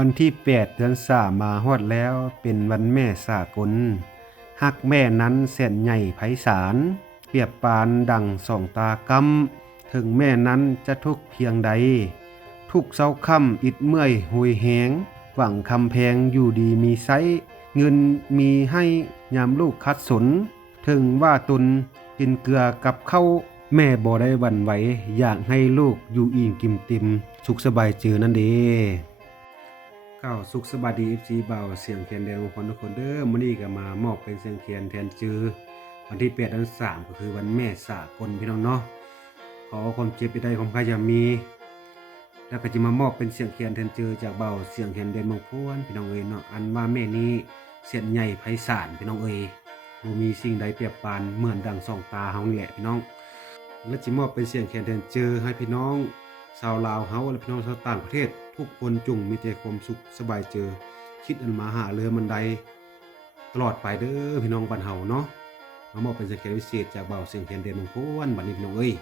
วันที่8เดือน3มาฮอดแล้วเป็นวันแม่สากลฮักแม่นั้นแสนใหญ่ไพศาลเปรียบปานดังสองตากำถึงแม่นั้นจะทุกข์เพียงใดทุกเศร้าค่ำอิดเมื่อยหุยแหงหวังคำแพงอยู่ดีมีไซเงินมีให้ยามลูกคัดสนถึงว่าตุนกินเกลือกับข้าวแม่บ่ได้หวั่นไหวอยากให้ลูกอยู่อิ่มกิมติมสุขสบายเจอนั่นเด้ก้าวสุขสบายดี FC บ่าวเสียงแคนแดงของคนทุกคนเด้อมื้อนี้ก็มามอบเป็นเสียงแคนแทนจือวันที่8เดือน3ก็คือวันแม่สากลพี่น้องเนาะขอความเจ็บไปได้ของใครอย่ามีแล้วก็จะมามอบเป็นเสียงแคนแทนจือจากบ่าวเสียงแคนแดงเมืองพวนพี่น้องเอ้ยเนาะอันว่าแม่นี้เสียนใหญ่ไพศาลพี่น้องเอ้ยบ่มีสิ่งใดเปรียบปานเหมือนดังสองตาเฮานี่แหละพี่น้องและจะมอบเป็นเสียงแคนแทนจือให้พี่น้องชาวลาวเฮาและพี่น้องชาวต่างประเทศทุกคนจงมีแต่ความสุขสบายเจอคิดอันมาหาเรือมันใดตลอดไปเด้อพี่น้องบ้านเฮาเนาะมามอบเป็นเสียงแคนพิเศษจากบ่าวเสียงแคนเดนมงคลบัดนี้พี่น้องเอ้ย